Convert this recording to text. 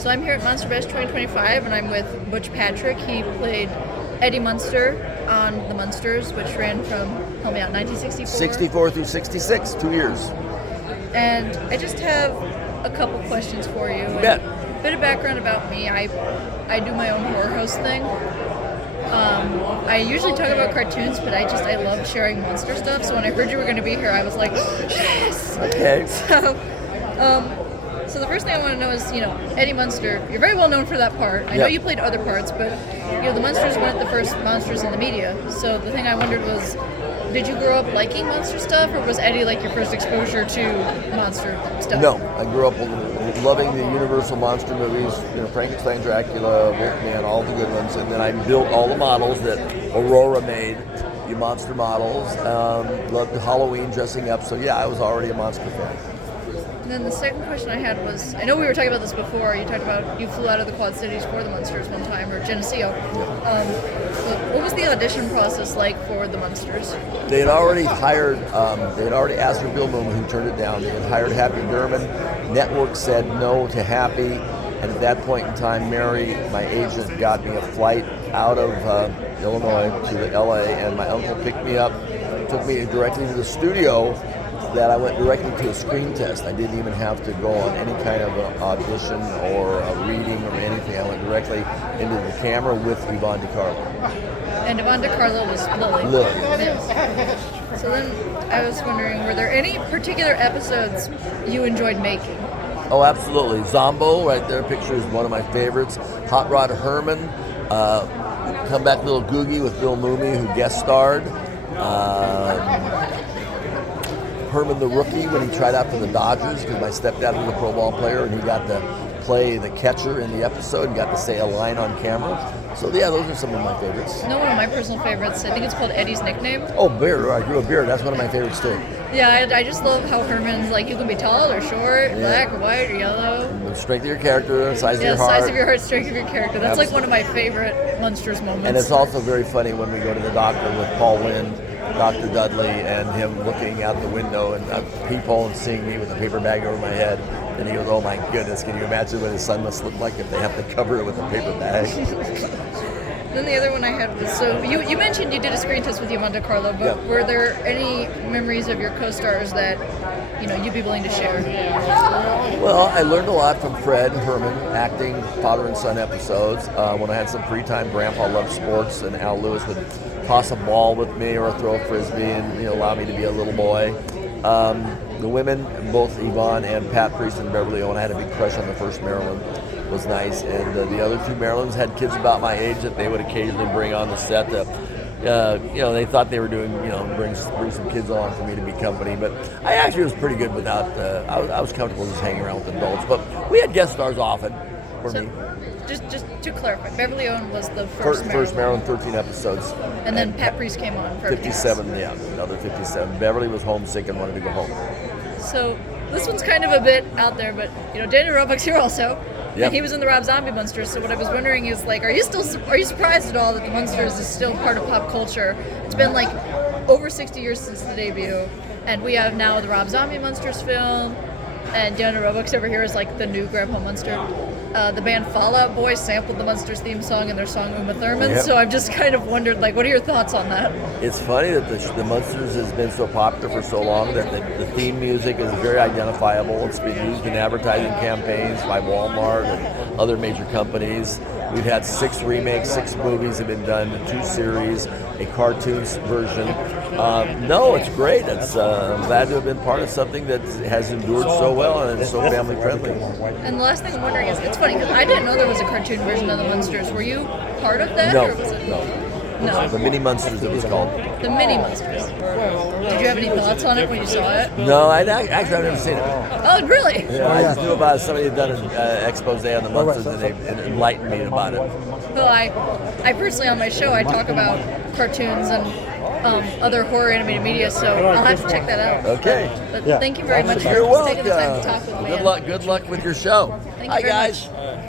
So I'm here at Monster Bash 2025, and I'm with Butch Patrick. He played Eddie Munster on the Munsters, which ran from, help me out, 1964? 64 through 66, 2 years. And I just have a couple questions for you. You bet. A bit of background about me. I do my own horror host thing. I usually talk about cartoons, but I love sharing monster stuff. So when I heard you were going to be here, I was like, yes! Okay. So the first thing I want to know is, Eddie Munster, you're very well known for that part. I know you played other parts, but, the Munsters weren't the first monsters in the media. So the thing I wondered was, did you grow up liking monster stuff, or was Eddie like your first exposure to monster stuff? No, I grew up loving the Universal monster movies, Frankenstein, Dracula, Wolfman, all the good ones, and then I built all the models that Aurora made, the monster models. Loved Halloween dressing up, so yeah, I was already a monster fan. And then the second question I had was, I know we were talking about this before, you talked about you flew out of the Quad Cities for the Munsters one time, or Geneseo. But what was the audition process like for the Munsters? They had already hired, they had already asked for Bill Newman, who turned it down. They had hired Happy Durman. Network said no to Happy, and at that point in time, Mary, my agent, got me a flight out of Illinois to LA, and my uncle picked me up, took me directly to the studio. That I went directly to a screen test. I didn't even have to go on any kind of an audition or a reading or anything. I went directly into the camera with Yvonne DiCarlo. And Yvonne DiCarlo was Lily. Lily. Yes. So then I was wondering, were there any particular episodes you enjoyed making? Oh, absolutely. Zombo, right there, picture is one of my favorites. Hot Rod Herman, Come Back Little Googie with Bill Mumy, who guest starred. Herman the Rookie, when he tried out for the Dodgers, because my stepdad was a pro ball player, and he got to play the catcher in the episode and got to say a line on camera. So yeah, those are some of my favorites. No, one of my personal favorites, I think it's called Eddie's Nickname. Oh, Bear, I grew a beard. That's one of my favorites too. Yeah, I just love how Herman's like, you can be tall or short, black or white or yellow. The strength of your character, size of your heart. Size of your heart, strength of your character. That's like one of my favorite Munsters moments. And it's also very funny when we go to the doctor with Paul Lynde, Dr. Dudley, and him looking out the window and a peephole and seeing me with a paper bag over my head. And he goes, oh my goodness, can you imagine what his son must look like if they have to cover it with a paper bag? Then the other one I had was, so you mentioned you did a screen test with Yvonne DiCarlo, but were there any memories of your co-stars that, you'd be willing to share? Well, I learned a lot from Fred Herman, acting father and son episodes. When I had some free time, Grandpa loved sports, and Al Lewis would toss a ball with me or throw a frisbee and allow me to be a little boy. The women, both Yvonne and Pat Priest and Beverly Owen, I had a big crush on the first Marilyn. Was nice, and the other two Marilyns had kids about my age that they would occasionally bring on the set. They thought they were doing, bring some kids on for me to be company, but I actually was pretty good without. I was comfortable just hanging around with adults, but we had guest stars often for me. Just to clarify, Beverly Owen was the first Marilyn, 13 episodes, and then Pat Priest came on for 57. Yeah, another 57. Beverly was homesick and wanted to go home. So this one's kind of a bit out there, but Daniel Roebuck's here also. Yep. And he was in the Rob Zombie Munsters, so what I was wondering is, are you surprised at all that the Munsters is still part of pop culture? It's been over 60 years since the debut, and we have now the Rob Zombie Munsters film, and Daniel Roebuck's over here is the new Grandpa Munster. The band Fall Out Boy sampled the Munsters theme song in their song Uma Thurman, so I've just kind of wondered, what are your thoughts on that? It's funny that the Munsters has been so popular for so long that the theme music is very identifiable. It's been used in advertising campaigns by Walmart and other major companies. We've had 6 remakes, 6 movies have been done, 2 series, a cartoons version. No, it's great. I'm glad to have been part of something that has endured so well and is so family friendly. And the last thing I'm wondering is, it's funny because I didn't know there was a cartoon version of the Munsters. Were you part of that? No, or was it? No. The Mini Munsters, it was called. The Mini Munsters. Did you have any thoughts on it when you saw it? No, I've never seen it. Oh, really? Yeah, I just knew about it. Somebody had done an expose on the Munsters, and they enlightened me about it. Well, I personally on my show I talk about cartoons and other horror animated media, so I'll have to check that out. Okay. But thank you very much for You're welcome. taking the time to talk with me. Good luck with your show. Thank you very much. Hi, guys.